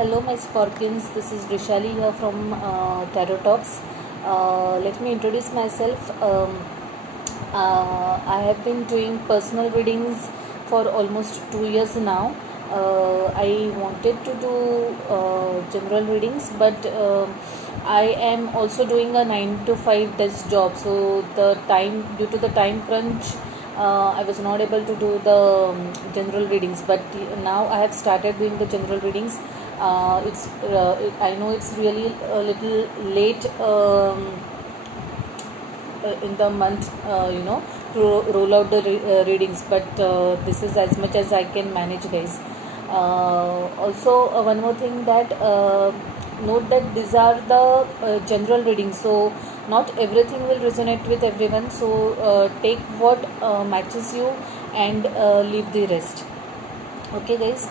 Hello, my scorpions. This is Vrishali here from Tarot Talks. Let me introduce myself. I have been doing personal readings for almost 2 years now. I wanted to do general readings, but I am also doing a 9 to 5 days job. So due to the time crunch, I was not able to do the general readings. But now I have started doing the general readings. I know it's really a little late. In the month, to roll out the readings, but this is as much as I can manage, guys. Also, one more thing, that note that these are the general readings, so not everything will resonate with everyone, so take what matches you and leave the rest. Okay, guys.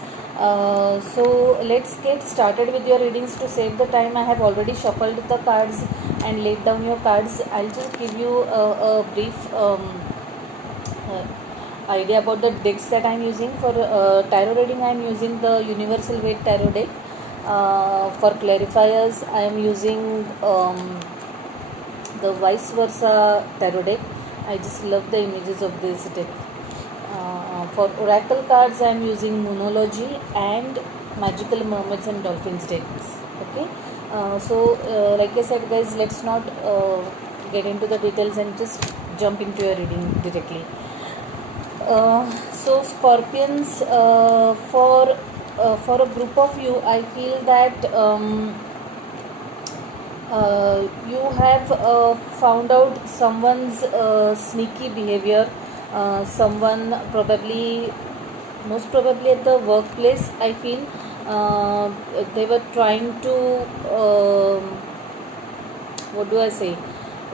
So let's get started with your readings. To save the time, I have already shuffled the cards and laid down your cards. I'll just give you a brief uh, idea about the decks that I'm using. For tarot reading, I'm using the Universal Weight Tarot deck. For clarifiers, I am using the Vice Versa Tarot deck. I just love the images of this deck. For oracle cards, I am using Moonology and Magical Mermaids and Dolphins decks. Okay. Like I said, guys, let's not get into the details and just jump into your reading directly. So Scorpions, for a group of you, I feel that you have found out someone's sneaky behavior. Someone most probably at the workplace, I feel they were trying to, what do I say,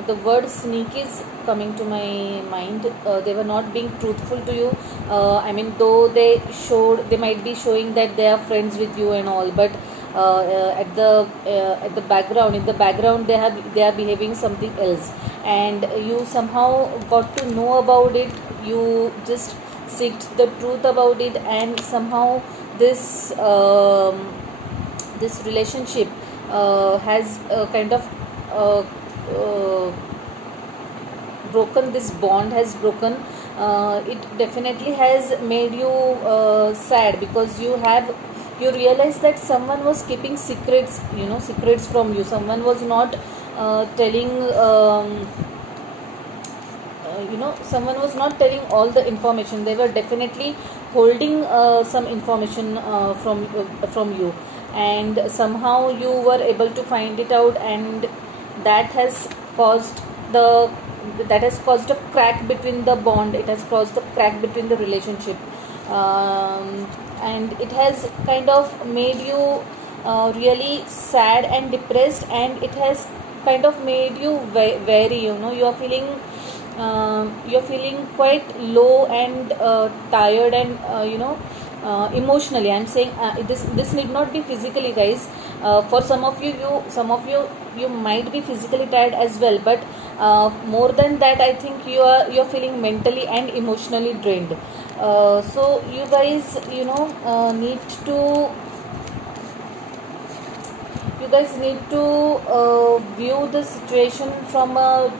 the word sneak is coming to my mind. They were not being truthful to you. Though they might be showing that they are friends with you and all, but at the background, in the background, they are behaving something else, and you somehow got to know about it. You just seeked the truth about it, and somehow this this relationship has kind of broken. This bond has broken. It definitely has made you sad, because you realize that someone was keeping secrets from you. Someone was not telling someone was not telling all the information. They were definitely holding some information from you, and somehow you were able to find it out, and that has caused a crack between the bond. It has caused a crack between the relationship, and it has kind of made you really sad and depressed, and it has kind of made you very, you're feeling quite low and tired, and emotionally. I'm saying this need not be physically, guys. For some of you might be physically tired as well, but more than that, I think you're feeling mentally and emotionally drained. So you guys need to view the situation from a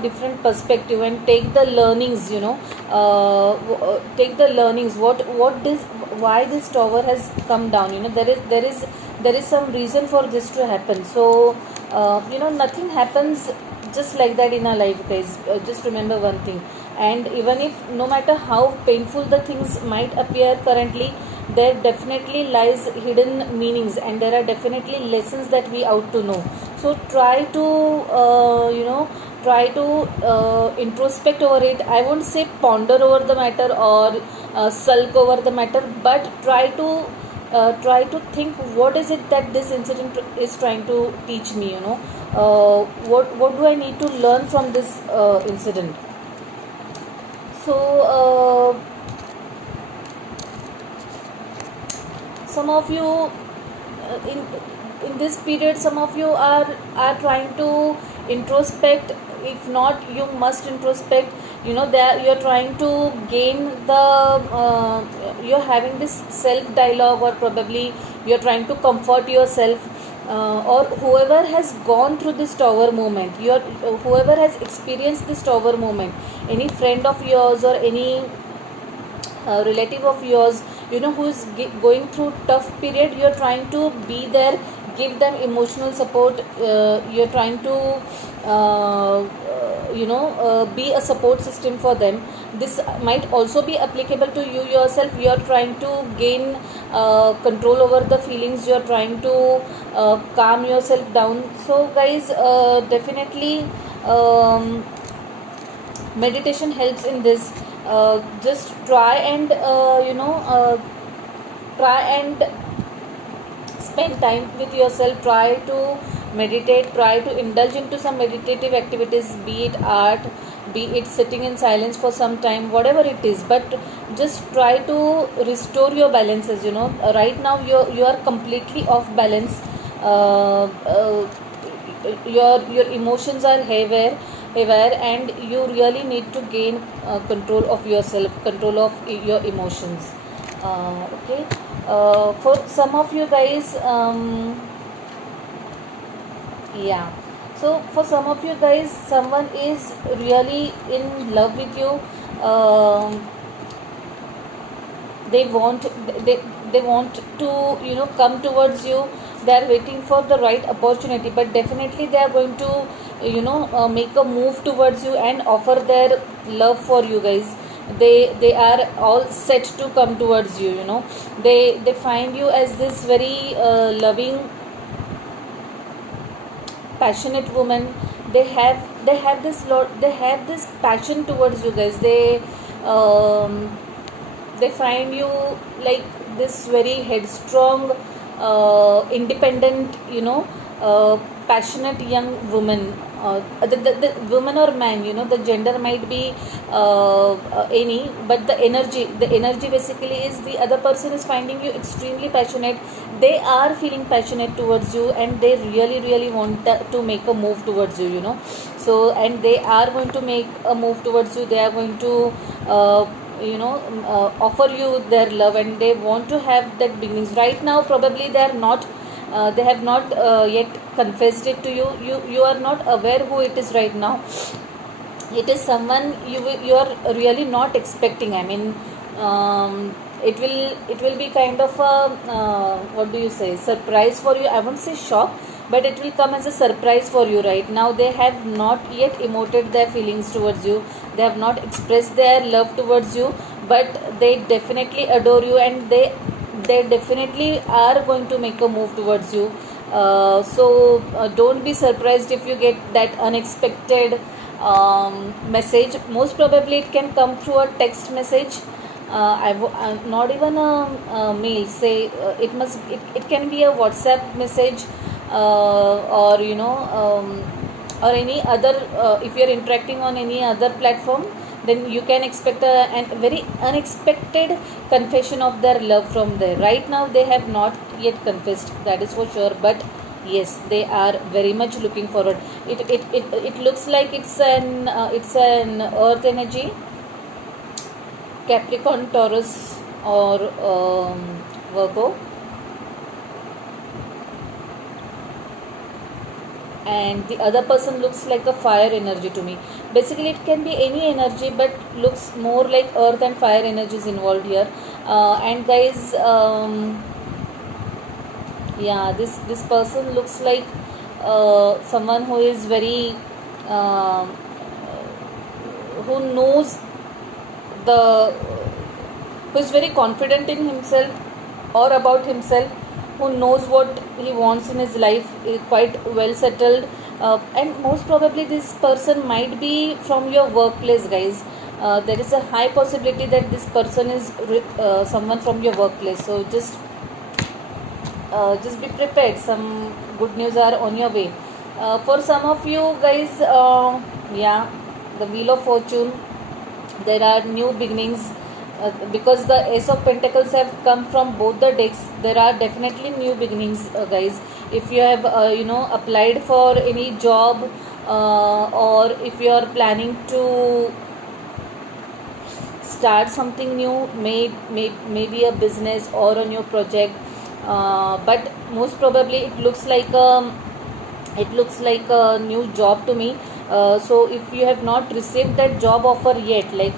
different perspective, and take the learnings. Take the learnings. Why this tower has come down. There is some reason for this to happen. So nothing happens just like that in our life, guys. Just remember one thing. And even if, no matter how painful the things might appear currently, there definitely lies hidden meanings, and there are definitely lessons that we ought to know. So try to introspect over it. I won't say ponder over the matter, or sulk over the matter, but try to think, what is it that this incident is trying to teach me. What do I need to learn from this incident? So some of you, in this period, some of you are trying to introspect. If not, you must introspect. There you're trying to gain the you're having this self dialogue, or probably you're trying to comfort yourself, or whoever has gone through this tower moment, whoever has experienced this tower moment, any friend of yours or any relative of yours, who is going through tough period, you're trying to be there, give them emotional support, you're trying to be a support system for them. This might also be applicable to you yourself. You're trying to gain control over the feelings, you're trying to calm yourself down. So guys, definitely meditation helps in this. Just try and try and spend time with yourself, try to meditate, try to indulge into some meditative activities, be it art, be it sitting in silence for some time, whatever it is, but just try to restore your balances. Right now you are completely off balance. Your emotions are haywire, and you really need to gain control of yourself, control of your emotions. Okay, for some of you guys, yeah, so for some of you guys, someone is really in love with you. They want they want to come towards you. They are waiting for the right opportunity, but definitely they are going to make a move towards you and offer their love for you guys. They are all set to come towards you. They find you as this very loving, passionate woman. They have this passion towards you guys. They find you like this very headstrong, independent, passionate young woman. The woman or man, the gender might be any, but the energy basically is the other person is finding you extremely passionate. They are feeling passionate towards you, and they really want to make a move towards you. So, and they are going to make a move towards you. They are going to offer you their love, and they want to have that beginnings. Right now probably they are not, they have not yet confessed it to you. You are not aware who it is right now. It is someone you are really not expecting. I mean, it will be kind of a what do you say, surprise for you. I won't say shock, but it will come as a surprise for you. Right now they have not yet emoted their feelings towards you, they have not expressed their love towards you, but they definitely adore you, and they definitely are going to make a move towards you. So don't be surprised if you get that unexpected message. Most probably it can come through a text message, not even a mail. Say it can be a WhatsApp message, or or any other, if you are interacting on any other platform, then you can expect a very unexpected confession of their love from there. Right now they have not yet confessed, that is for sure, but yes, they are very much looking forward. It looks like it's an earth energy, Capricorn, Taurus, or Virgo. And the other person looks like a fire energy to me. Basically it can be any energy, but looks more like earth and fire energies involved here. And guys, yeah, this person looks like someone who is very uh, who knows the who is very confident in himself or about himself, who knows what he wants in his life, is quite well settled, and most probably this person might be from your workplace, guys. There is a high possibility that this person is someone from your workplace. So just be prepared, some good news are on your way. For some of you guys, yeah, the Wheel of Fortune, there are new beginnings, because the Ace of Pentacles have come from both the decks. There are definitely new beginnings, guys. If you have applied for any job, or if you are planning to start something new, maybe a business or a new project, but most probably it looks like a new job to me. So if you have not received that job offer yet, like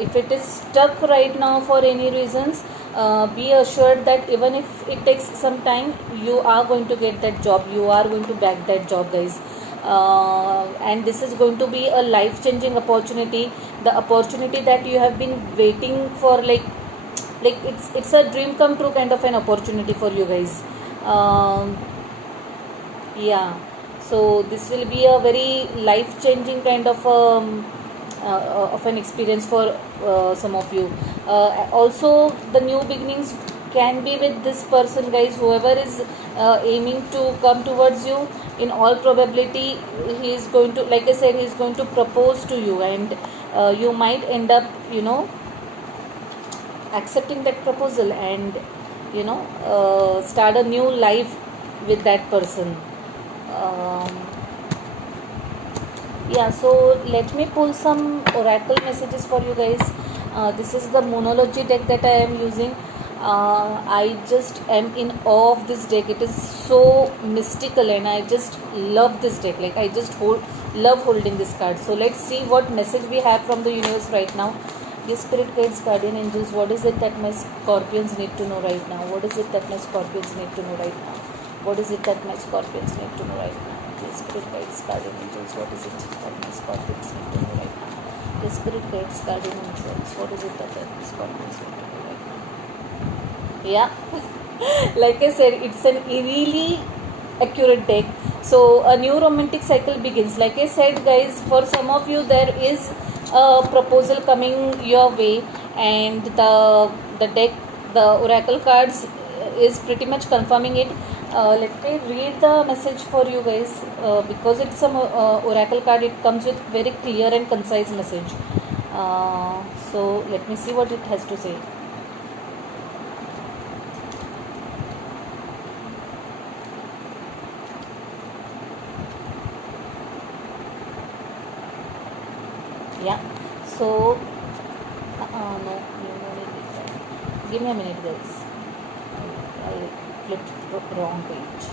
if it is stuck right now for any reasons, be assured that even if it takes some time, you are going to get that job, you are going to back that job, guys. And this is going to be a life changing opportunity, the opportunity that you have been waiting for, like it's a dream come true kind of an opportunity for you guys. um, yeah, so this will be a very life changing kind of an experience for some of you. Also, the new beginnings can be with this person, guys. Whoever is aiming to come towards you, in all probability he is going to, like I said, he is going to propose to you, and you might end up, accepting that proposal, and start a new life with that person. um, yeah, so let me pull some oracle messages for you guys. This is the Moonology deck that I am using. I just am in awe of this deck. It is so mystical, and I just love this deck. Like, I just love holding this card. So let's see what message we have from the universe right now. Yes, spirit guides, guardian angels, what is it that my scorpions need to know right now? What is it that my scorpions need to know right now? What is it that my scorpions need to know right now? Yes, spirit guides, guardian angels, what is it that my scorpions need to know right now? Yes, spirit guides, guardian angels, what is it that my scorpions need to know right now? Yeah, like I said, it's an really accurate deck. So a new romantic cycle begins. Like I said, guys, for some of you there is a proposal coming your way, and the deck, the oracle cards is pretty much confirming it. Let me read the message for you guys, because it's some oracle card. It comes with very clear and concise message. So let me see what it has to say. Yeah, so no, give me a minute, guys. I flipped the wrong page.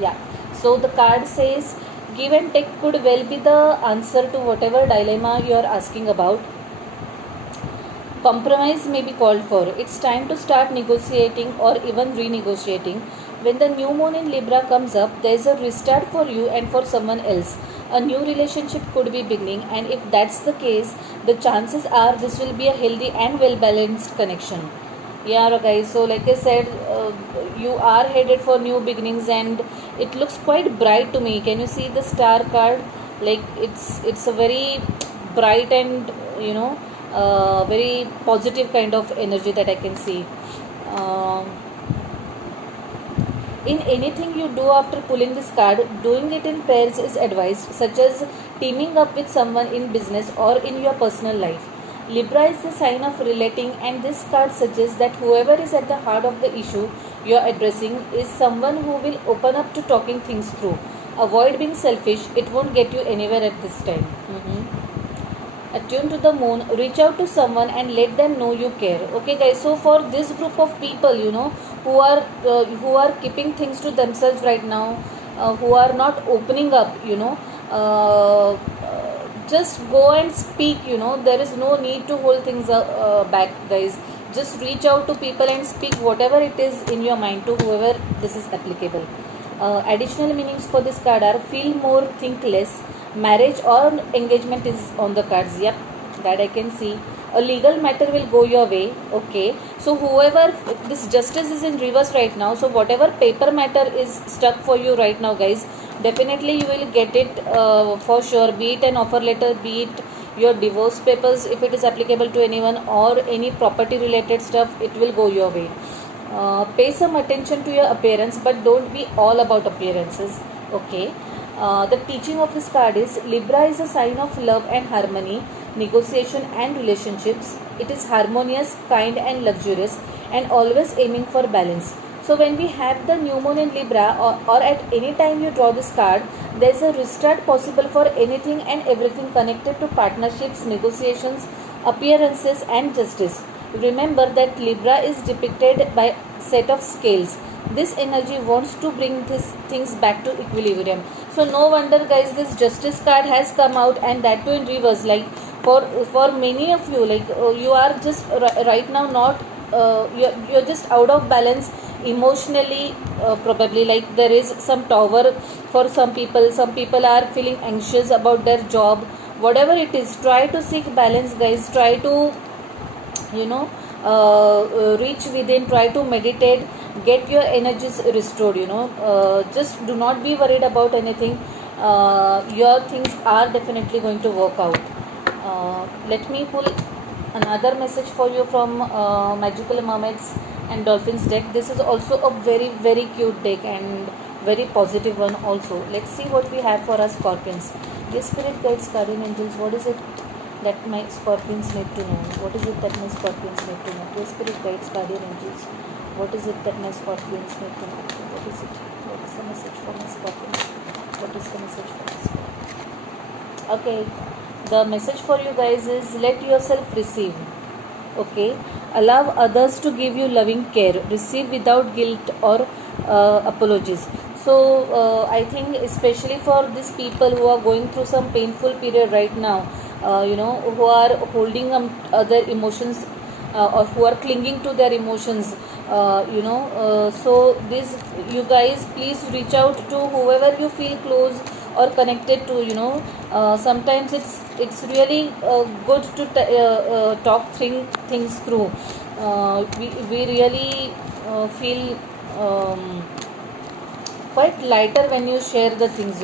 Yeah, so the card says give and take could well be the answer to whatever dilemma you are asking about. Compromise may be called for. It's time to start negotiating or even renegotiating. When the new moon in Libra comes up, there is a restart for you and for someone else. A new relationship could be beginning, and if that's the case, the chances are this will be a healthy and well balanced connection. Yeah, guys, so like I said, you are headed for new beginnings, and it looks quite bright to me. Can you see the star card? Like, it's a very bright and, very positive kind of energy that I can see. Um, in anything you do after pulling this card, doing it in pairs is advised, such as teaming up with someone in business or in your personal life. Libra is the sign of relating, and this card suggests that whoever is at the heart of the issue you are addressing is someone who will open up to talking things through. Avoid being selfish, it won't get you anywhere at this time. Attune to the moon, reach out to someone and let them know you care. Okay, guys, so for this group of people, who are keeping things to themselves right now, who are not opening up, uh, just go and speak. There is no need to hold things back, guys. Just reach out to people and speak whatever it is in your mind to whoever this is applicable. Additional meanings for this card are feel more, think less. Marriage or engagement is on the cards. Yep, that I can see. A legal matter will go your way. Okay, so whoever, this justice is in reverse right now, so whatever paper matter is stuck for you right now, guys, definitely you will get it, for sure, be it an offer letter, be it your divorce papers, if it is applicable to anyone, or any property related stuff, it will go your way. Pay some attention to your appearance, but don't be all about appearances. Okay. The teaching of this card is Libra is a sign of love and harmony, negotiation and relationships. It is harmonious, kind and luxurious, and always aiming for balance. So when we have the new moon in Libra, or at any time you draw this card, there is a restart possible for anything and everything connected to partnerships, negotiations, appearances and justice. Remember that Libra is depicted by set of scales. This energy wants to bring these things back to equilibrium. So no wonder guys, this justice card has come out, and that too in reverse. Like for many of you, like you are just right now not you're just out of balance emotionally, probably. Like there is some tower for some people are feeling anxious about their job, whatever it is. Try to seek balance guys, try to you know reach within, try to meditate, get your energies restored, just do not be worried about anything. Your things are definitely going to work out. Let me pull another message for you from Magical Mermaids and Dolphins deck. This is also a very very cute deck and very positive one also. Let's see what we have for our Scorpions. Dear Spirit Guides, Guardian Angels, what is it that my Scorpions need to know? What is it that my Scorpions need to know? Dear Spirit Guides, Guardian Angels, what is it that my Scorpions need to know? What is it? What is the message for my Scorpions? What is the message for my Scorpions? Okay, the message for you guys is let yourself receive. Okay, allow others to give you loving care. Receive without guilt or apologies. So I think especially for these people who are going through some painful period right now, who are holding other emotions, or who are clinging to their emotions, so this, you guys please reach out to whoever you feel close or connected to. Sometimes it's really good to talk things through. We really feel quite lighter when you share the things.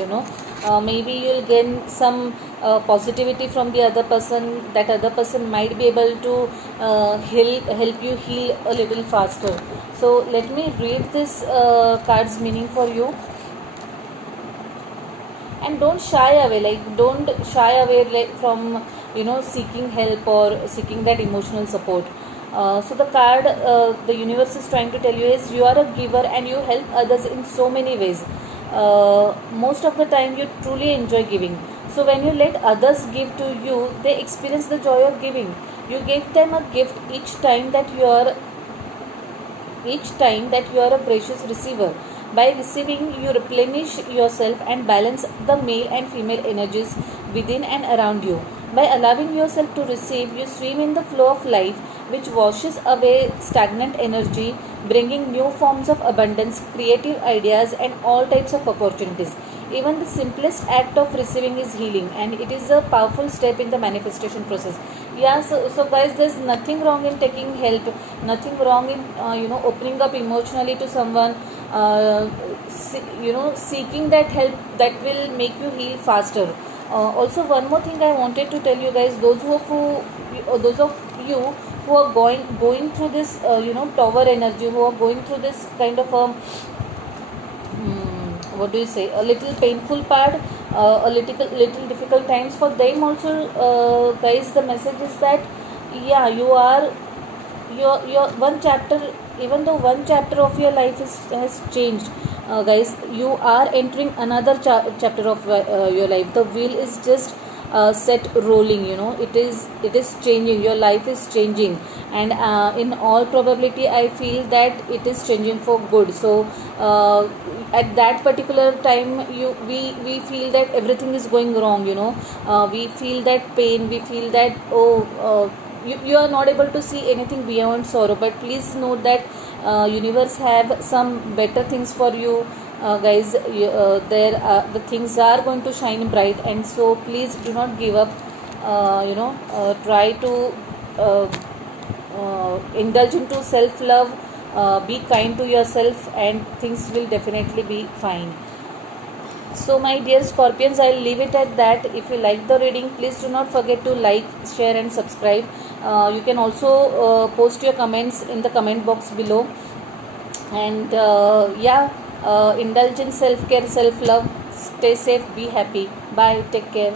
Maybe you'll gain some positivity from the other person. That other person might be able to help you heal a little faster. So let me read this card's meaning for you. And don't shy away, from seeking help or seeking that emotional support. So the card, the universe is trying to tell you is you are a giver and you help others in so many ways. Most of the time you truly enjoy giving. So when you let others give to you, they experience the joy of giving. You give them a gift each time that you are a precious receiver. By receiving, you replenish yourself and balance the male and female energies within and around you. By allowing yourself to receive, you swim in the flow of life, which washes away stagnant energy, bringing new forms of abundance, creative ideas, and all types of opportunities. Even the simplest act of receiving is healing, and it is a powerful step in the manifestation process. Yeah, so guys, there's nothing wrong in taking help, nothing wrong in opening up emotionally to someone. Seeking that help, that will make you heal faster. Also, one more thing I wanted to tell you guys: those of you who are going through this, tower energy, who are going through this kind of what do you say, a little painful part, a little difficult times for them also, guys. The message is that yeah, you are your one chapter, even though one chapter of your life has changed, guys, you are entering another chapter of your life. The wheel is just set rolling. It is changing, your life is changing, and in all probability I feel that it is changing for good. So at that particular time, we feel that everything is going wrong. We feel that pain, we feel that you are not able to see anything beyond sorrow. But please note that universe have some better things for you, guys. The things are going to shine bright, and so please do not give up. Try to indulge into self love, be kind to yourself, and things will definitely be fine. So my dear Scorpions, I'll leave it at that. If you like the reading, please do not forget to like, share and subscribe. You can also post your comments in the comment box below. And indulge in self-care, self-love. Stay safe, be happy. Bye, take care.